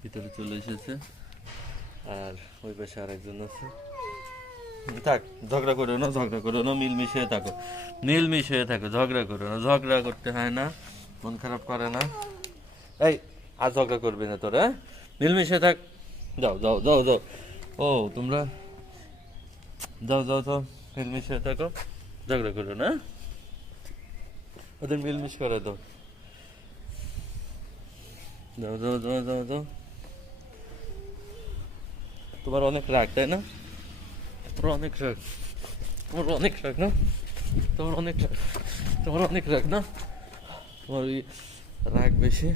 ভিতরে চলে এসেছে। আর ওই পাশে আরেকজন আছে। থাক, ঝগড়া করো না, ঝগড়া করো না, মিলমিশে থাকো, মিলমিশে থাকো, ঝগড়া করো না, ঝগড়া করতে হয় না, মন খারাপ করে না। এই, আর ঝগড়া করবি না তোরা, হ্যাঁ? মিলমিশে থাক। যাও যাও যাও যাও। ও তোমরা যাও যাও যাও, মিলমিশে থাকো, ঝগড়া করো না, ওদের মিলমিশ করে দাও। যাও যাও যাও যাও যাও। তোমার অনেক রাগ, তাই না? তোমার অনেক রাগ, তোমার অনেক রাগ না? তোমার অনেক রাগ, তোমার অনেক রাগ না? তোমার ওই রাগ বেশি।